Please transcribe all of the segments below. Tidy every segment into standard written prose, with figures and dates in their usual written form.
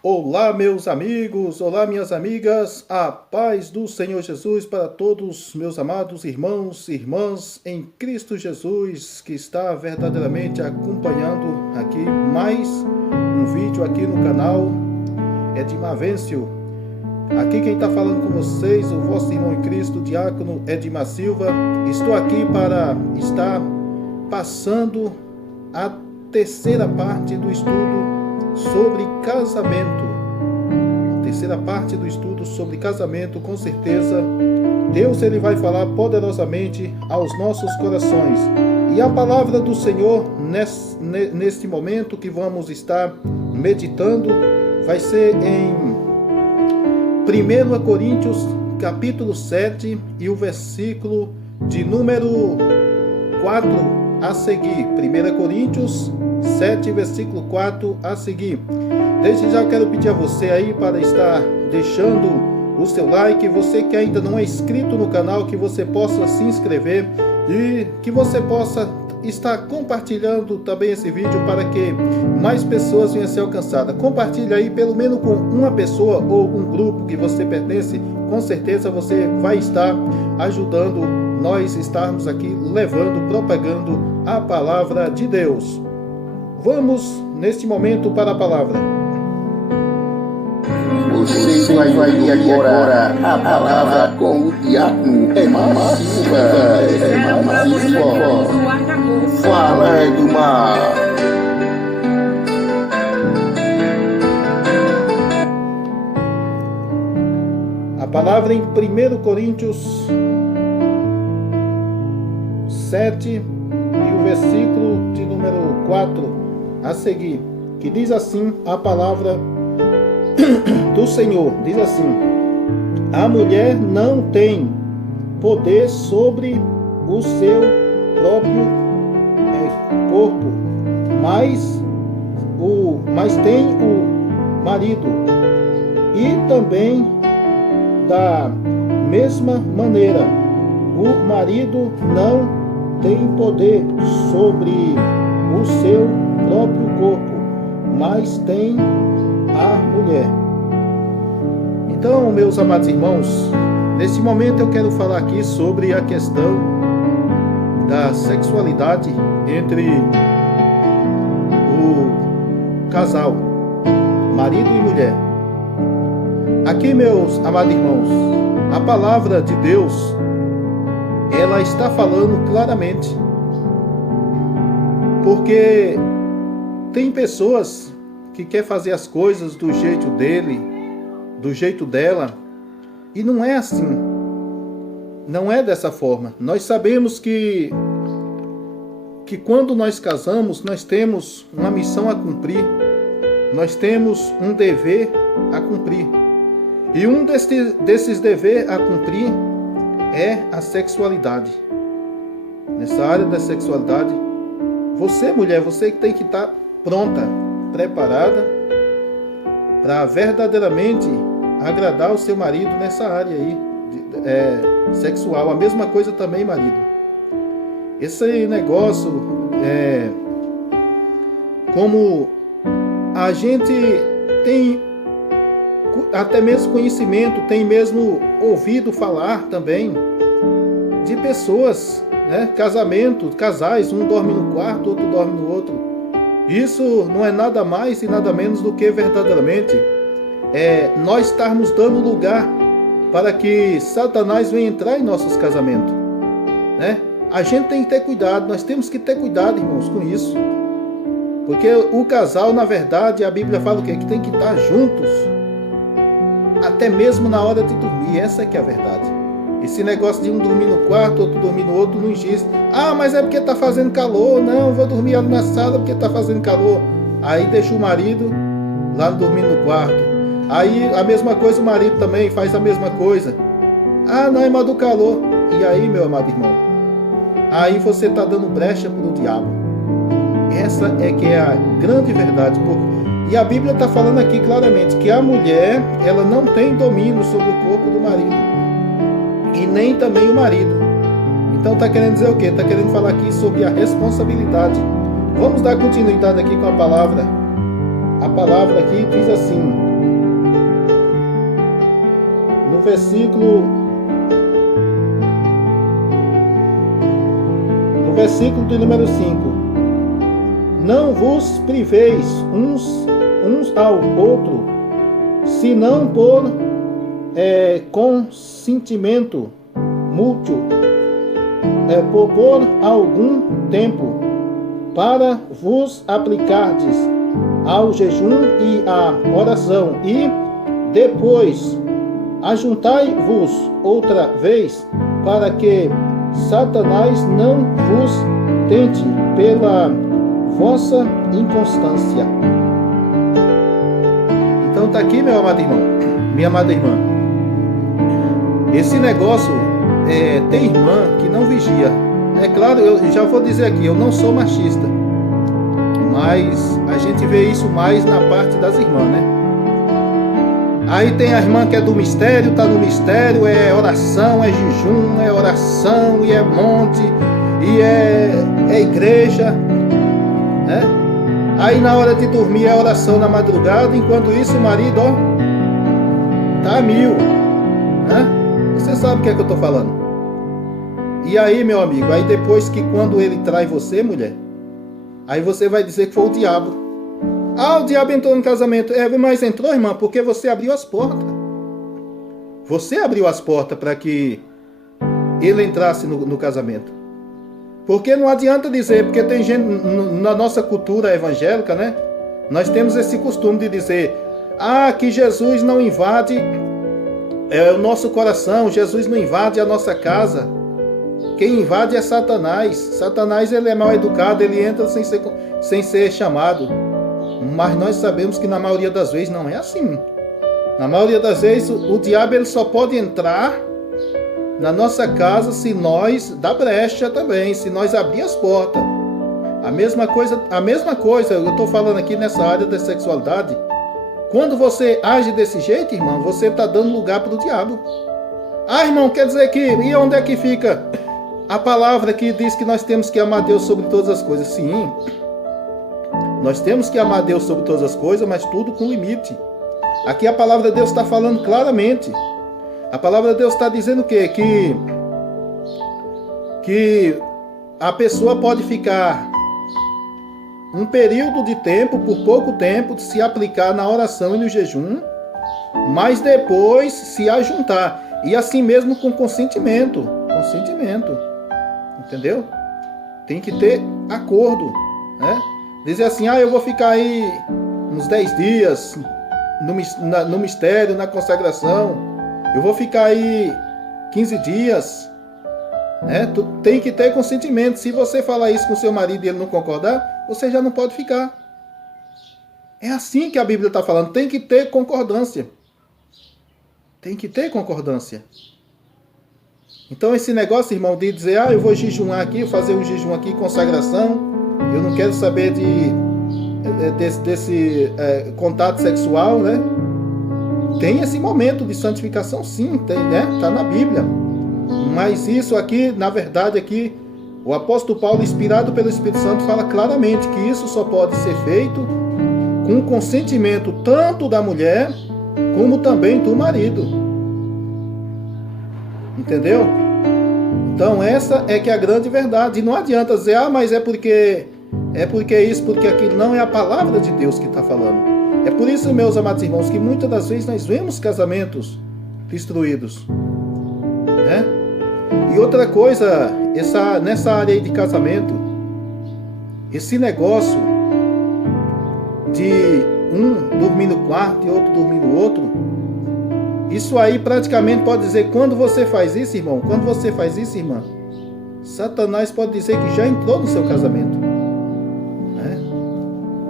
Olá, meus amigos, olá, minhas amigas, a paz do Senhor Jesus para todos, meus amados irmãos e irmãs em Cristo Jesus, que está verdadeiramente acompanhando aqui mais um vídeo aqui no canal Edmar Vêncio. Aqui quem está falando com vocês, o vosso irmão em Cristo, diácono Edmar Silva. Estou aqui para estar passando a terceira parte do estudo sobre casamento. Terceira parte do estudo sobre casamento, com certeza Deus ele vai falar poderosamente aos nossos corações. E a palavra do Senhor neste momento que vamos estar meditando vai ser em 1 Coríntios capítulo 7 e o versículo de número 4 a seguir. 1 Coríntios 7, versículo 4 a seguir. Desde já quero pedir a você aí para estar deixando o seu like, você que ainda não é inscrito no canal, que você possa se inscrever e que você possa estar compartilhando também esse vídeo para que mais pessoas venham a ser alcançadas. Compartilhe aí pelo menos com uma pessoa ou um grupo que você pertence, com certeza você vai estar ajudando nós estarmos aqui levando, propagando a palavra de Deus. Vamos neste momento para a palavra. Você vai ouvir agora a palavra com o diácono Edmar Silva. Fala, Edmar. A palavra em 1 Coríntios 7 e o versículo de número 4 a seguir, que diz assim a palavra do Senhor, diz assim: a mulher não tem poder sobre o seu próprio corpo, mas tem o marido. E também da mesma maneira, o marido não tem poder sobre o seu próprio corpo, mas tem a mulher. Então, meus amados irmãos, nesse momento eu quero falar aqui sobre a questão da sexualidade entre o casal, marido e mulher. Aqui, meus amados irmãos, a palavra de Deus, ela está falando claramente, porque tem pessoas que querem fazer as coisas do jeito dele, do jeito dela, e não é assim, não é dessa forma. Nós sabemos que quando nós casamos, nós temos uma missão a cumprir, nós temos um dever a cumprir, e um desses deveres a cumprir é a sexualidade. Nessa área da sexualidade, você, mulher, você que tem que estar pronta, preparada para verdadeiramente agradar o seu marido nessa área aí sexual. A mesma coisa também, marido. Esse negócio, como a gente tem até mesmo conhecimento, tem mesmo ouvido falar também de pessoas, casais, um dorme no quarto, outro dorme no outro. Isso não é nada mais e nada menos do que verdadeiramente nós estarmos dando lugar para que Satanás venha entrar em nossos casamentos, né? A gente tem que ter cuidado, nós temos que ter cuidado, irmãos, com isso, porque o casal, na verdade, a Bíblia fala o quê? Que tem que estar juntos até mesmo na hora de dormir. Essa é que é a verdade. Esse negócio de um dormir no quarto, outro dormir no outro, não existe. Ah, mas é porque está fazendo calor. Não, eu vou dormir ali na sala porque está fazendo calor. Aí deixa o marido lá dormindo no quarto. Aí a mesma coisa, o marido também faz a mesma coisa. Ah, não, é mal do calor. E aí, meu amado irmão, aí você está dando brecha para o diabo. Essa é que é a grande verdade. E a Bíblia está falando aqui claramente que a mulher, ela não tem domínio sobre o corpo do marido, e nem também o marido. Então está querendo dizer o quê? Está querendo falar aqui sobre a responsabilidade. Vamos dar continuidade aqui com a palavra. A palavra aqui diz assim: no versículo de número 5. Não vos priveis uns ao outro, senão por consentimento mútuo, por algum tempo, para vos aplicardes ao jejum e à oração, e depois ajuntai-vos outra vez, para que Satanás não vos tente pela vossa inconstância. Então está aqui, meu amado irmão, minha amada irmã. Esse negócio tem irmã que não vigia. É claro, eu já vou dizer aqui, eu não sou machista, mas a gente vê isso mais na parte das irmãs, né? Aí tem a irmã que é do mistério, tá no mistério, é oração, é jejum, é oração, e é monte, e é igreja, né? Aí na hora de dormir é oração na madrugada, enquanto isso o marido, ó, tá a mil, né? Você sabe o que é que eu tô falando. E aí, meu amigo, aí depois que quando ele trai você, mulher, aí você vai dizer que foi o diabo. Ah, o diabo entrou no casamento. Mas entrou, irmã, porque você abriu as portas. Você abriu as portas para que ele entrasse no casamento. Porque não adianta dizer, porque tem gente, na nossa cultura evangélica, né? Nós temos esse costume de dizer, que Jesus não invade o nosso coração, Jesus não invade a nossa casa. Quem invade é Satanás. Satanás, ele é mal educado, ele entra sem ser chamado. Mas nós sabemos que na maioria das vezes não é assim. Na maioria das vezes o diabo ele só pode entrar na nossa casa se nós dá brecha também, se nós abrir as portas. A mesma coisa, eu estou falando aqui nessa área da sexualidade. Quando você age desse jeito, irmão, você está dando lugar para o diabo. Irmão, quer dizer que, e onde é que fica a palavra que diz que nós temos que amar Deus sobre todas as coisas? Sim, nós temos que amar Deus sobre todas as coisas, mas tudo com limite. Aqui a palavra de Deus está falando claramente. A palavra de Deus está dizendo o quê? Que a pessoa pode ficar um período de tempo, por pouco tempo, de se aplicar na oração e no jejum, mas depois se ajuntar. E assim mesmo com consentimento. Entendeu? Tem que ter acordo, né? Dizer assim, eu vou ficar aí uns 10 dias no mistério, na consagração. Eu vou ficar aí 15 dias. Né? Tu tem que ter consentimento. Se você falar isso com seu marido e ele não concordar, você já não pode ficar. É assim que a Bíblia está falando. Tem que ter concordância. Tem que ter concordância. Então esse negócio, irmão, de dizer, eu vou jejuar aqui, fazer um jejum aqui, consagração, eu não quero saber desse contato sexual, né? Tem esse momento de santificação, sim, tem, né? Está na Bíblia. Mas isso aqui, na verdade, aqui, o apóstolo Paulo, inspirado pelo Espírito Santo, fala claramente que isso só pode ser feito com consentimento tanto da mulher, como também do marido. Entendeu? Então essa é que é a grande verdade. E não adianta dizer, mas é porque isso, porque aquilo. Não é a palavra de Deus que está falando. É por isso, meus amados irmãos, que muitas das vezes nós vemos casamentos destruídos, né? E outra coisa, nessa área aí de casamento, esse negócio de um dormir no quarto e outro dormir no outro, isso aí praticamente pode dizer, quando você faz isso, irmão, irmã, Satanás pode dizer que já entrou no seu casamento, né?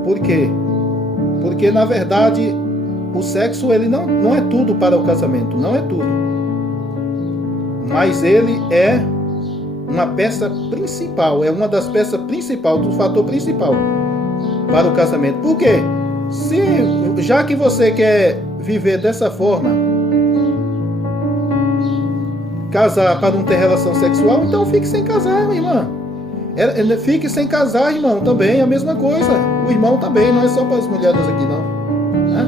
Por quê? Porque na verdade o sexo ele não é tudo para o casamento, não é tudo, mas ele é uma peça principal, é uma das peças principais, do fator principal para o casamento. Por quê? Já que você quer viver dessa forma, casar para não ter relação sexual, então fique sem casar, minha irmã. Fique sem casar, irmão, também é a mesma coisa. O irmão também, não é só para as mulheres aqui, não. Né?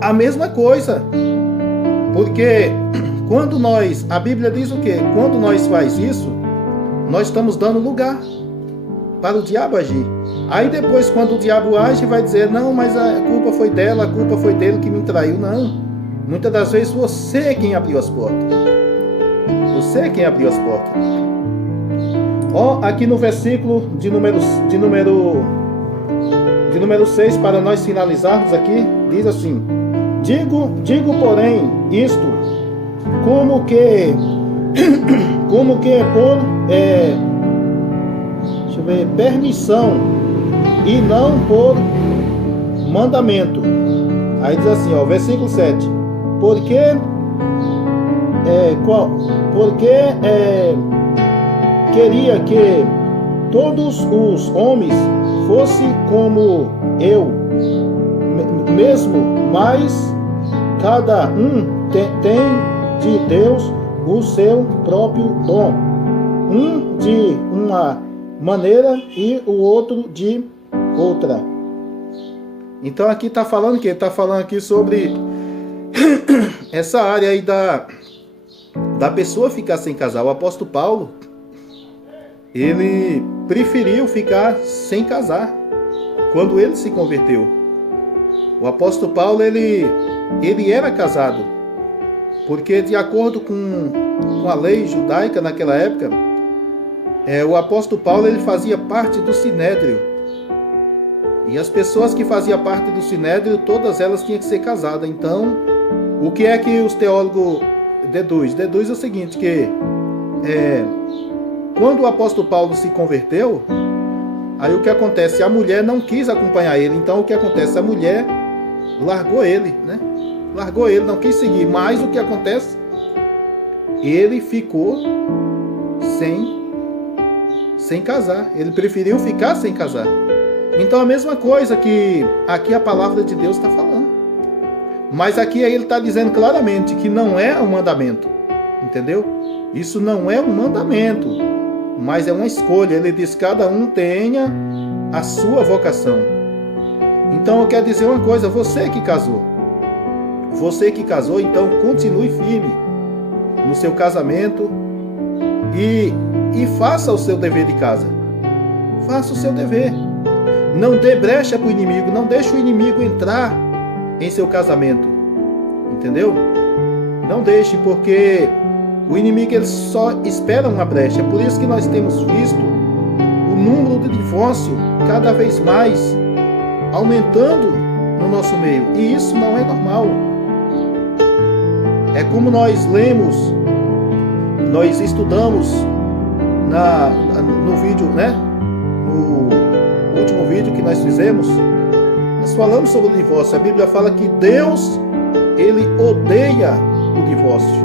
A mesma coisa. Porque a Bíblia diz o quê? Quando nós faz isso, nós estamos dando lugar para o diabo agir. Aí depois, quando o diabo age, vai dizer, não, mas a culpa foi dela, a culpa foi dele que me traiu. Não. Muitas das vezes você é quem abriu as portas. Você é quem abriu as portas. Aqui no versículo de número 6, para nós finalizarmos aqui, diz assim: Digo porém, isto, como que por permissão e não por mandamento. Aí diz assim, versículo 7. Porque queria que todos os homens fossem como eu mesmo, mas cada um tem de Deus o seu próprio dom, um de uma maneira e o outro de outra. Então aqui está falando que está falando aqui sobre essa área aí da pessoa ficar sem casar. O apóstolo Paulo, ele preferiu ficar sem casar quando ele se converteu. O apóstolo Paulo, ele era casado, porque de acordo com a lei judaica naquela época, o apóstolo Paulo, ele fazia parte do sinédrio. E as pessoas que faziam parte do sinédrio, todas elas tinham que ser casadas. Então, o que é que os teólogos deduz? Deduz o seguinte, que quando o apóstolo Paulo se converteu, aí o que acontece? A mulher não quis acompanhar ele. Então, o que acontece? A mulher largou ele, né? Largou ele, não quis seguir. Mas o que acontece? Ele ficou sem casar. Ele preferiu ficar sem casar. Então a mesma coisa que aqui a palavra de Deus está falando. Mas aqui ele está dizendo claramente que não é um mandamento. Entendeu? Isso não é um mandamento, mas é uma escolha. Ele diz que cada um tenha a sua vocação. Então eu quero dizer uma coisa, você que casou, então continue firme no seu casamento e faça o seu dever de casa. Faça o seu dever. Não dê brecha para o inimigo, não deixe o inimigo entrar em seu casamento. Entendeu? Não deixe, porque o inimigo ele só espera uma brecha. É por isso que nós temos visto o número de divórcio cada vez mais aumentando no nosso meio. E isso não é normal. É como nós lemos, nós estudamos no vídeo, né? No último vídeo que nós fizemos, nós falamos sobre o divórcio. A Bíblia fala que Deus, ele odeia o divórcio,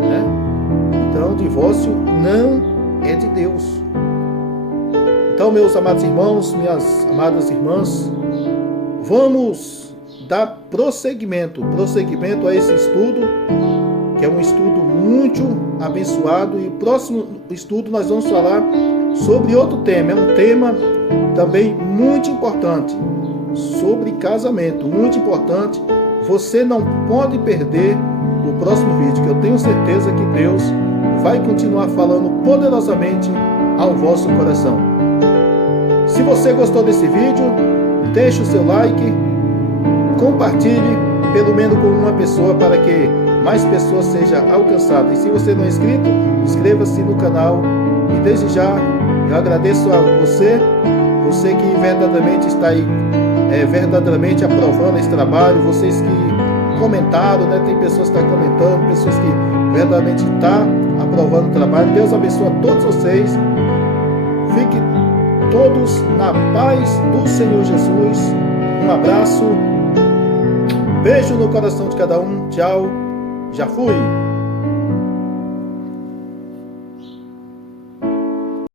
né? Então o divórcio não é de Deus. Então, meus amados irmãos, minhas amadas irmãs, vamos dar prosseguimento a esse estudo, que é um estudo muito abençoado. E o próximo estudo nós vamos falar sobre outro tema. É um tema também muito importante, sobre casamento, muito importante. Você não pode perder o próximo vídeo, que eu tenho certeza que Deus vai continuar falando poderosamente ao vosso coração. Se você gostou desse vídeo, deixe o seu like, compartilhe pelo menos com uma pessoa para que mais pessoas sejam alcançadas. E se você não é inscrito, inscreva-se no canal. E desde já eu agradeço a você que verdadeiramente está aí, verdadeiramente aprovando esse trabalho, vocês que comentaram, né? Tem pessoas que estão comentando, pessoas que verdadeiramente estão aprovando o trabalho. Deus abençoe a todos vocês. Fiquem todos na paz do Senhor Jesus. Um abraço, beijo no coração de cada um. Tchau, já fui.